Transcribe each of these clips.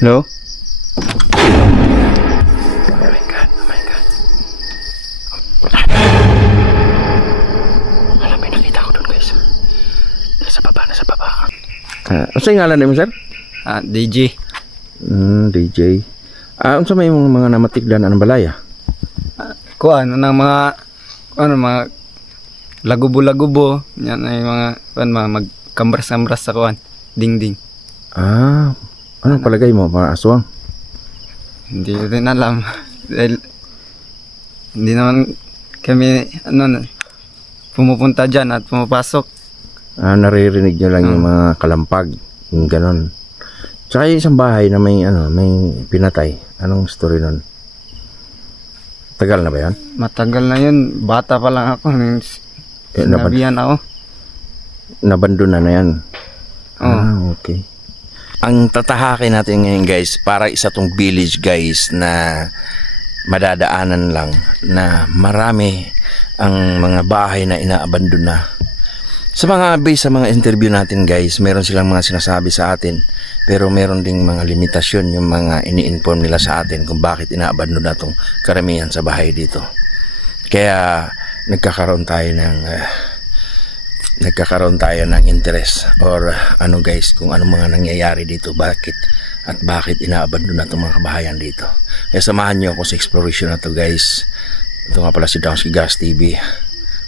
Hello? Oh my God. Alam, may nakita ko doon guys. Nasa baba. Ano sa ngalan mo, sir? DJ. DJ. Ano sa may mga namatikdan ang balaya? Kuan ng mga lagubo-lagubo, yan ay mga magkambras-ambras sa kuan, dingding. Anong palagay mo, mga aswang? Hindi rin alam. Dahil hindi naman kami pumupunta dyan at pumapasok. Naririnig nyo lang yung mga kalampag, yung ganon. Tsaka yung isang bahay na may pinatay. Anong story nun? Tagal na ba yan? Matagal na yun. Bata pa lang ako. Sinabihan ako. Nabandona na yan? Okay. Ang tatahakin natin ngayon guys, para isa tong village guys na madadaanan lang na marami ang mga bahay na inaabandona. Sa mga interview natin guys, meron silang mga sinasabi sa atin, pero meron ding mga limitasyon yung mga ini-inform nila sa atin kung bakit inaabandona tong karamihan sa bahay dito. Kaya nagkakaroon tayo ng interest or guys, kung ano mga nangyayari dito, bakit inaabandona itong mga kabahayan dito. Kaya samahan nyo ako sa exploration na to guys. Ito nga pala si Downsky Gas TV.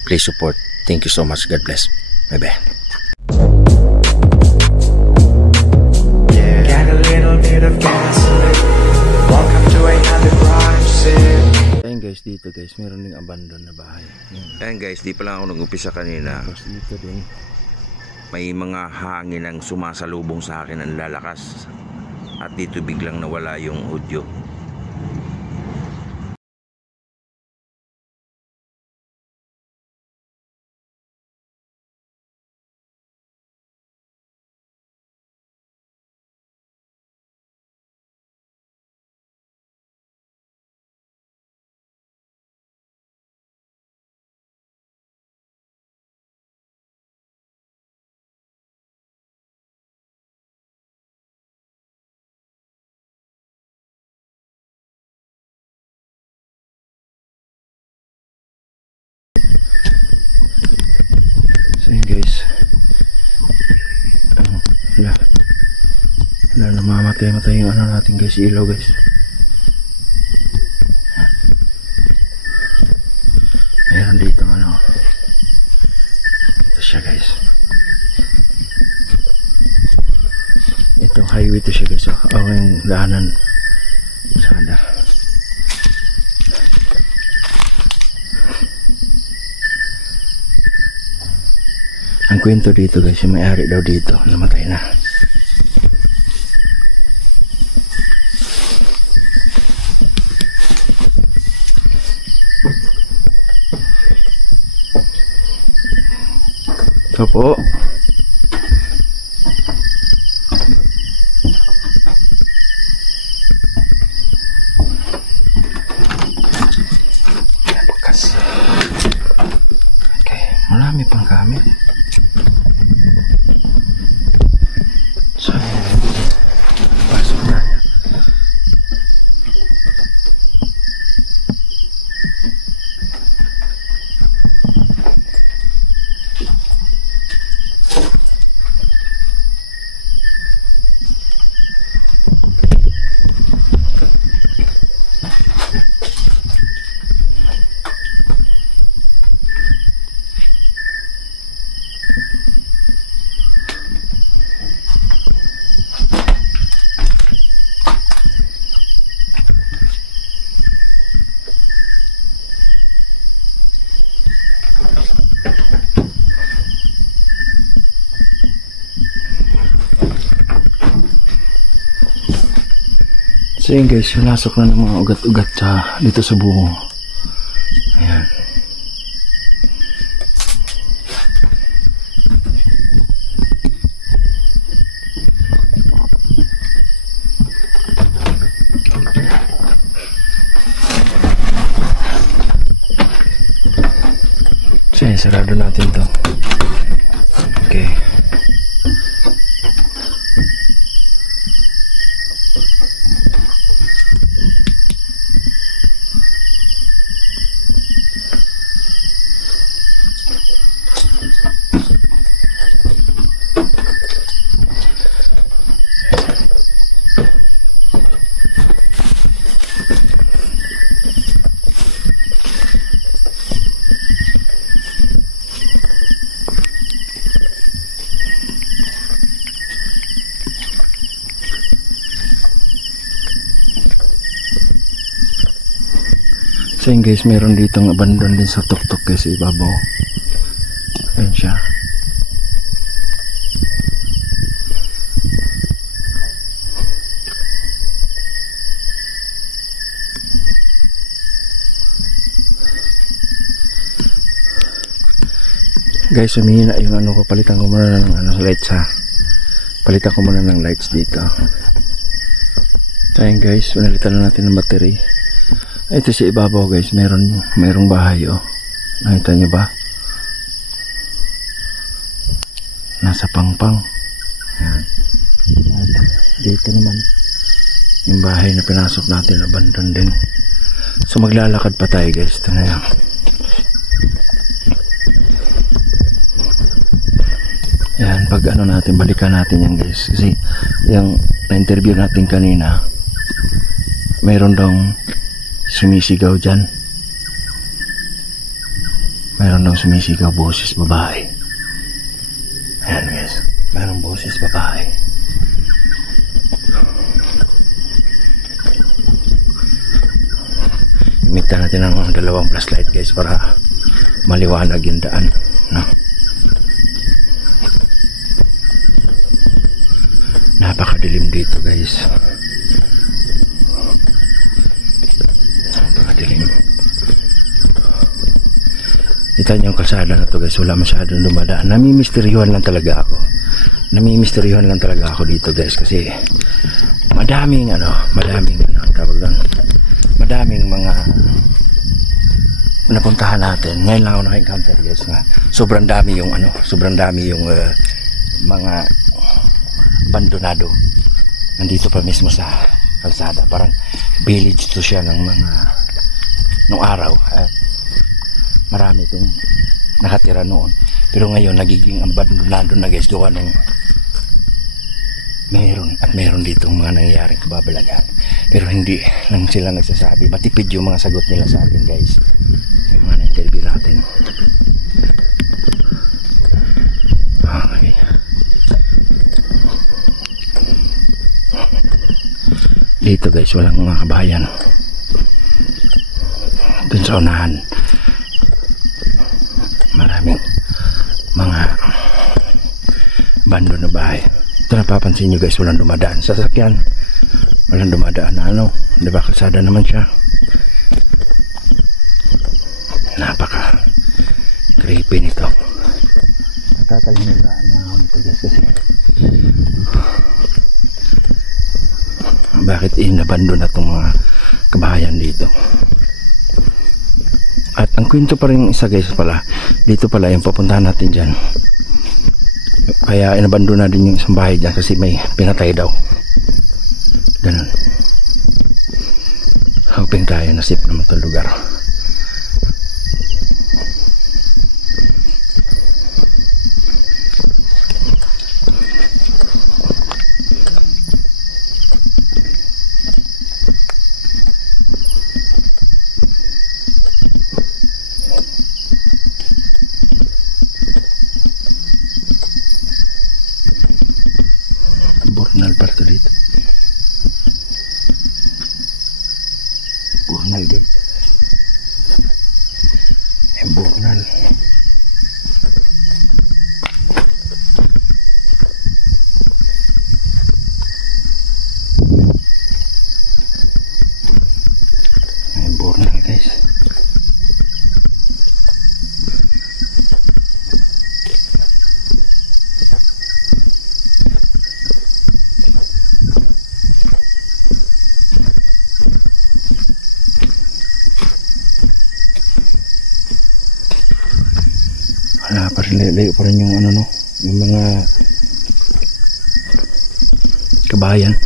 Please support. Thank you so much. God bless. Bye bye. Yeah. Got a little bit of gasoline. Welcome to another crime scene. Ayan guys, dito guys, meron ding abandon na bahay. Ayan guys, di pa lang ako nag-umpisa kanina. Dito din. May mga hangin ang sumasalubong sa akin ang lalakas. At dito biglang nawala yung audio. So yun guys, wala namamatay yung natin guys, ilaw guys. Meron dito ito siya guys, itong highway to siya guys. Yung daanan sana. Ang kwento dito guys, yung may-ari daw dito namatay na. Ito po. Bukas. Okay, marami pang gamit. So yun guys, lasok na ng mga ugat-ugat dito sa buho. Ayan. So yun, sarado natin to. Okay. So yun guys, meron ditong abandon din sa tuktok guys, ibabaw. Ayan siya. Guys, humihina yung ano ko, palitan ko muna ng lights ha. Palitan ko muna ng lights dito. Ayan guys, pinalitan na natin ng battery. Ito sa ibabaw guys, merong bahay oh. Nakita nyo ba? Nasa pangpang. Ayan. At dito naman yung bahay na pinasok natin, abandon din. So maglalakad pa tayo guys. Ito na yan. Ayan, pag ano natin, balikan natin yan guys. Kasi yung na-interview natin kanina, mayroon daw sumisigaw dyan. Mayroon daw sumisigaw, boses babae. Ayan guys, mayroong boses babae. Imita natin ng 2 flashlight guys para maliwanag yung daan, no? Napakadilim dito guys. Napakadilim. Kita niyo yung kalsada na to guys, wala masyadong dumadaan. Namimisteryuhan lang talaga ako. Namimisteryuhan lang talaga ako dito guys kasi madaming tawag doon. Madaming mga napuntahan natin. Ngayon lang ako naka-encounter guys na sobrang dami yung mga abandonado nandito pa mismo sa kalsada. Parang village to siya ng mga nung araw. Marami itong nakatira noon, pero ngayon nagiging abandonado na guys gawa ng meron ditong mga nangyayaring kababalagan, pero hindi lang sila nagsasabi. Matipid yung mga sagot nila sa atin guys, yung mga na-interview natin. Okay. Dito guys, walang mga kabayan. Dun sa unahan, maraming mga bando na bahay. Ito napapansin nyo guys, walang dumadaan sasakyan. Walang dumadaan na ano, diba, kalsada naman siya. Napaka creepy nito. Natatalinilaan na ako nito guys kasi bakit inabandon na itong mga kabahayan dito. At ang kwento pa rin isa guys pala, dito pala yung papuntahan natin dyan. Kaya inabandon na din yung isang bahay dyan kasi may pinatay daw. Ganun. Hoping tayo nasip naman itong lugar. Burnal pa ito dito. Burnal dito. Burnal. Burnal guys. Wala pa rin, layo pa rin yung ano no, yung mga kabayan.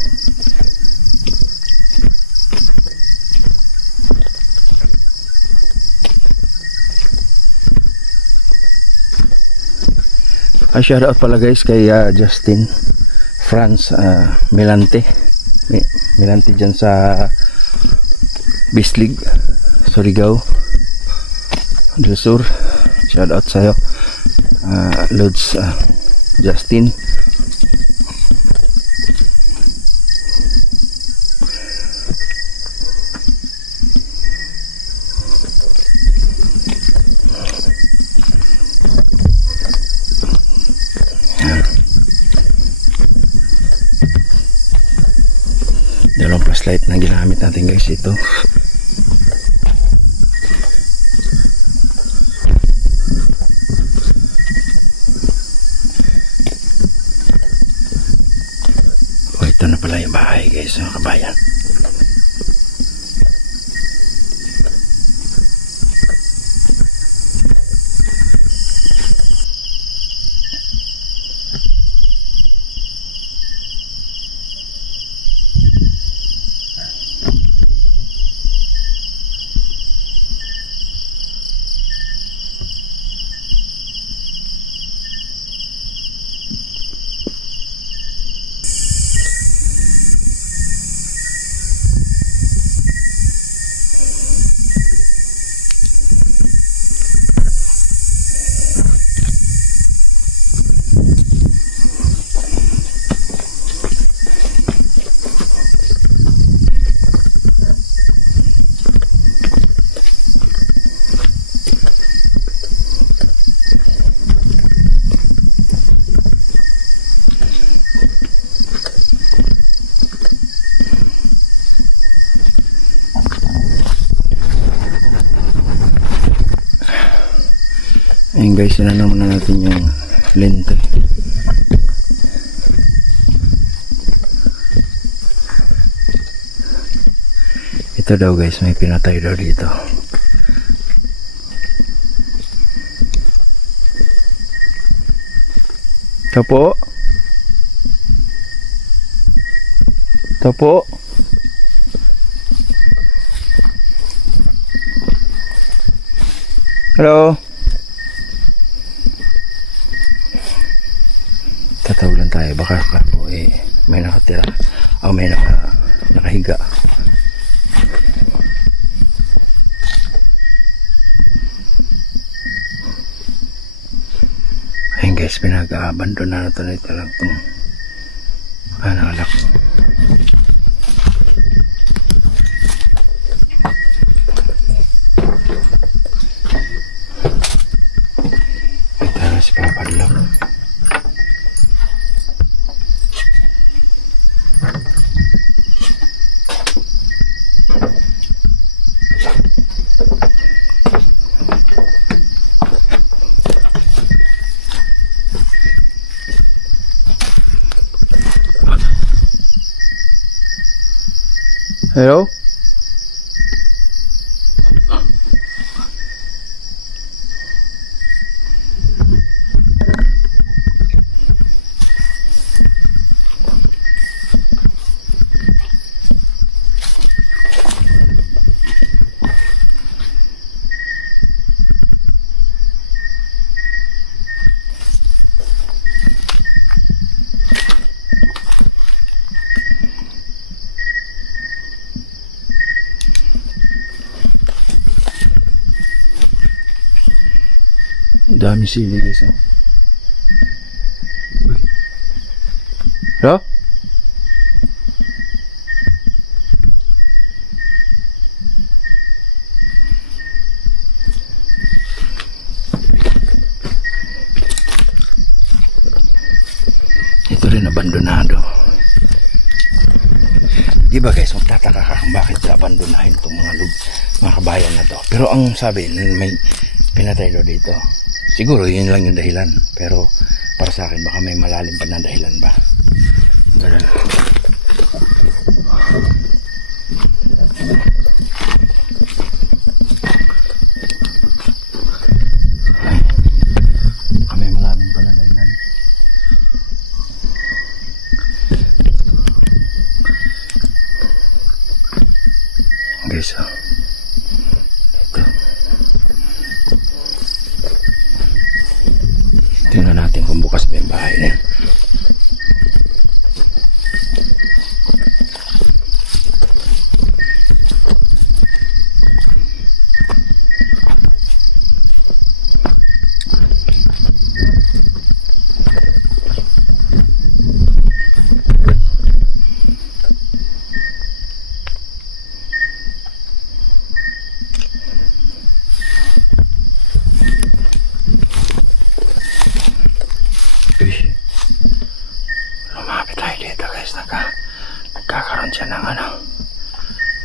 Shout out pala guys kay Justin Franz Milante dyan sa Bislig, Surigao del Sur. Shout out sa'yo Lods Justin. Dalawang flashlight na ginamit natin guys, ito. Oh, ito na pala yung bahay guys, mga kabayan. Ayun guys, sinanong na natin yung lente. Ito daw guys, may pinatay daw dito. Ito po. Ito po. Hello. Tatawag lang tayo, baka po may nakatira o may nakahiga. Ayun guys, pinag-abandon na ito lang itong anak. Ito na si Papadlok. Hello? Dami sili guys, oh. Uy. Hello? Ito rin abandonado. Di ba guys, magtataka ka kung bakit abandonahin itong mga kabayan na to. Pero ang sabi, may pinatay daw dito. Siguro yun lang yung dahilan, pero para sa akin baka may malalim pa na dahilan ba. Ganun. Baka may malalim pa na dahilan. Guys, oh. Tingnan natin kung bukas ba yung bahay na yun. ng ano,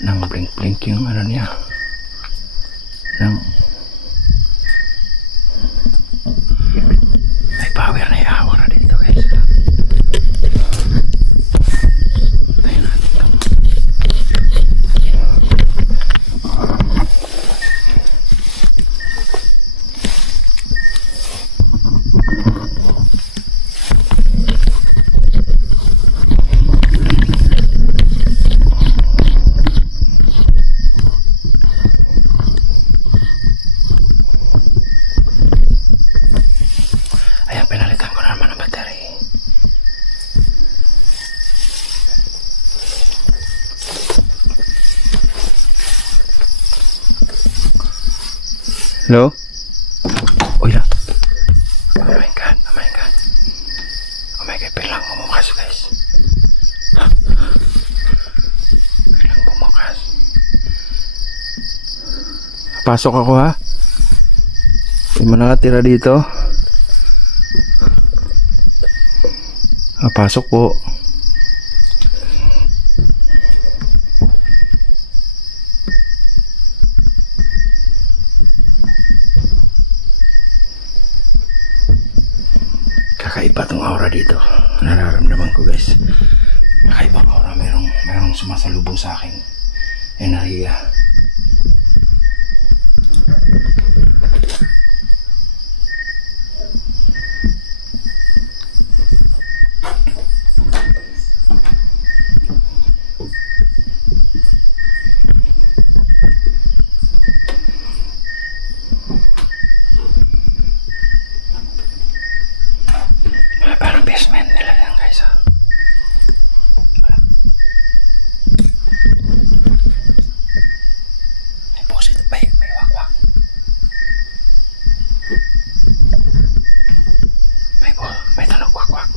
ng blink yung ano niya, ng may power na iawa na dito guys. Tayo natin ito. Ayan, pinalitan ko na naman ang battery. Hello? Uy na. Oh my god, oh my god. Oh my god, biglang bumukas guys. Biglang bumukas. Pasok ako ha. Hindi mo nakatira dito. Pasok po. Kakaiba tong aura dito. Nararamdaman ko guys. Kakaibang aura. Merong sumasalubong sa akin. Enerhiya. Parang basement nila yan guys. May pusit, may wakwak. May tunog wakwak.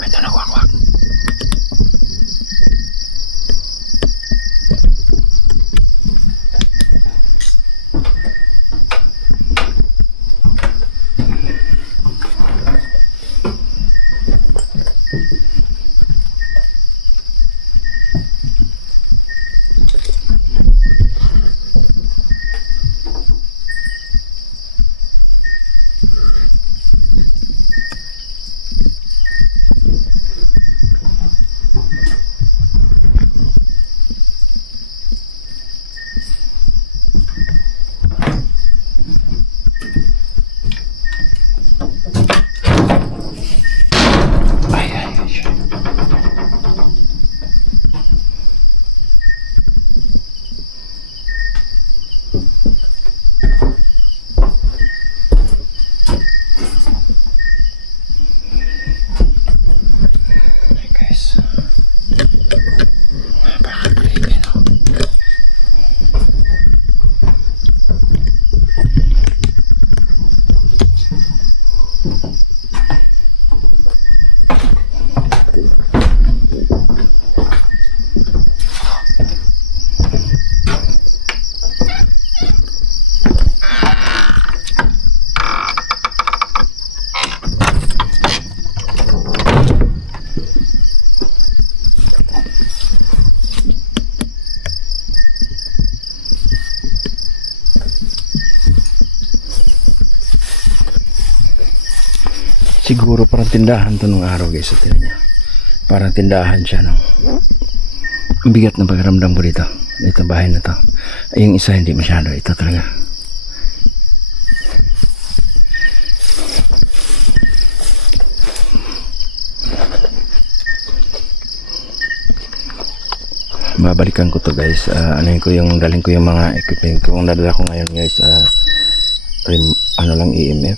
May tunog wakwak. Siguro parang tindahan to nung araw guys. So, tingnan niya. Parang tindahan siya no. Ang bigat na pagramdam ko dito. Dito bahay na to. Ay, yung isa hindi masyado. Ito talaga. Babalikan ko to guys. Dalhin ko yung mga equipment ko. Kung nadala ko ngayon guys. Ano lang EMF.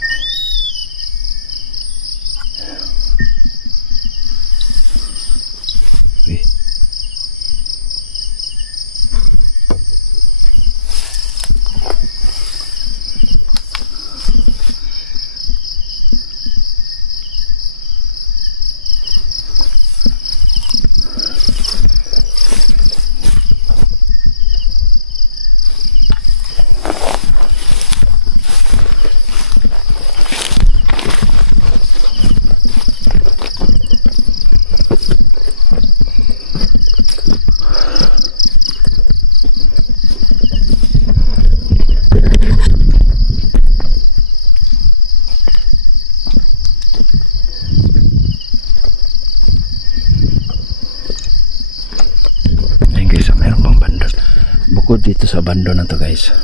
dito sa abandon na to guys.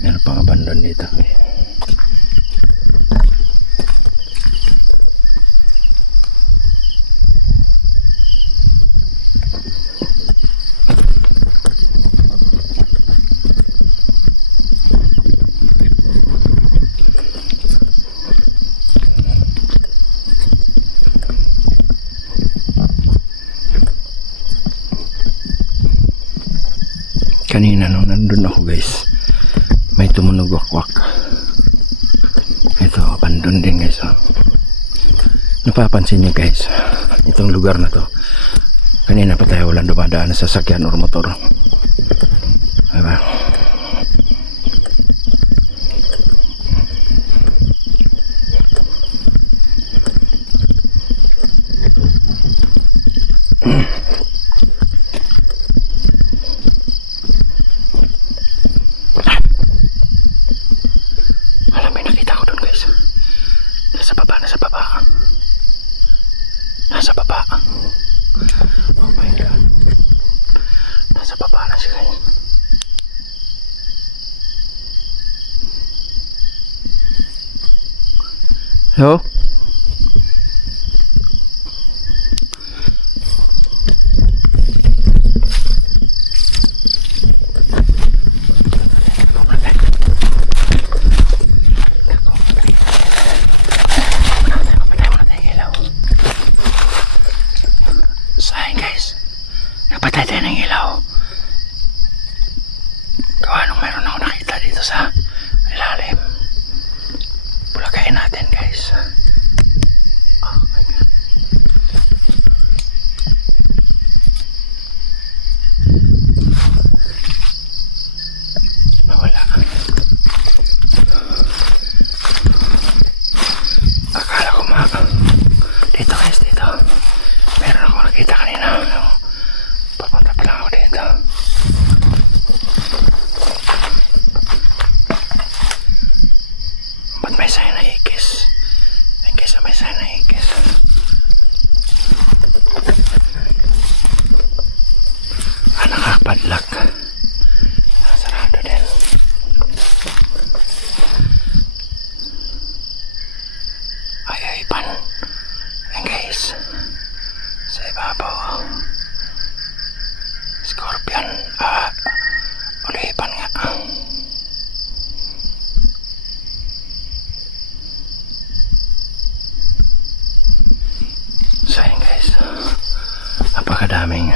Meron pang abandon dito. Kanina nung nandun ako guys, may tumunog wakwak. Ito, abandon din guys. Napapansin nyo guys, itong lugar na to, kanina pa tayo walang dumadaan sa sasakyan or motor. Diba? Nasa baba. Oh my God. Nasa baba na siya. Hello? Sayang guys, nagpatay tayo ng ilaw. Gawa nung meron ako nakita dito sa ilalim. Bulagayin natin guys. Oh my God. Nawala. Akala ko dito guys, dito. Meron ako nakita kanina. Papunta pa lang ako dito. Ba't may sign na ikis? Ay guys, may sign na ikis. Nakapadlock. Sarado din. Ay, pan. Ayan guys. Sa ibabaw scorpion, ulipan nga. Sayang guys, napakadaming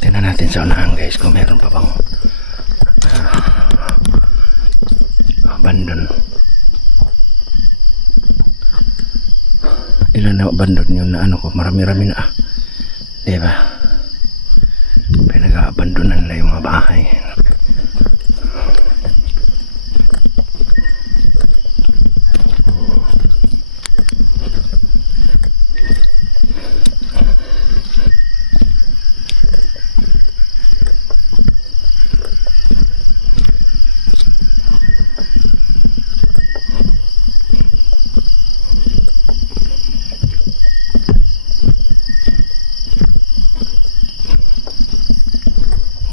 tingnan natin sa unahan guys kung meron pa bang abandon. Ilan na abandon yun na ano ko, marami-rami na, diba? Pinag-abandonan nila yung mga bahay.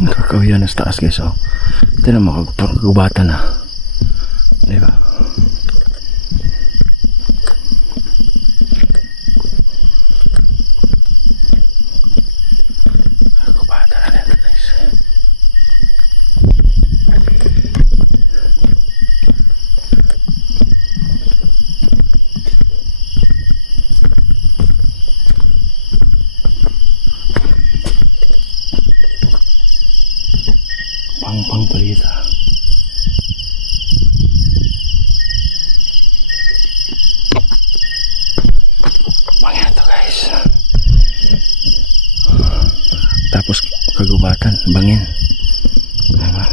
Kakawiyan na sa taas guys, oh. Ito na makagubatan na, diba? Kagubatan na nito guys. Pang palita. Bangin to guys. Tapos kagubatan, bangin. Diba?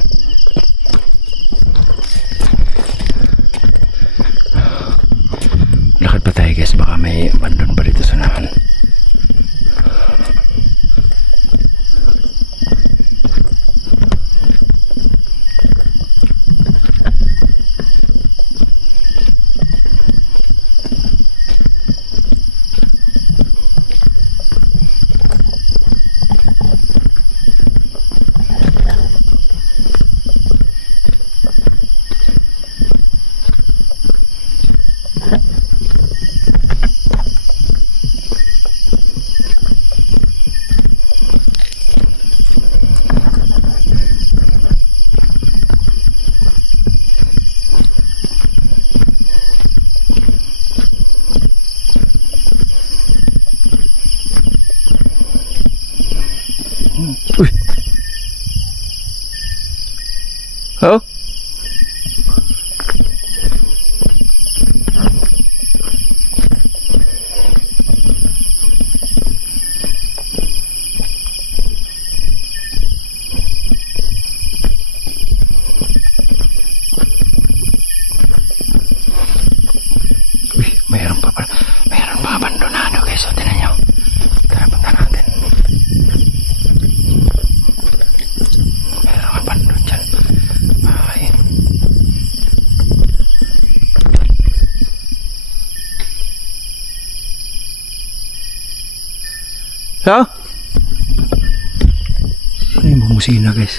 Lakad pa tayo guys, baka may abandon pa dito sa naman. Oh? Uy, mayroon pa abandonado guys. O, tinan nyo. Tara, punta natin. Mayroon abandon dyan. Ay. Ha? Sino yung bumusina guys?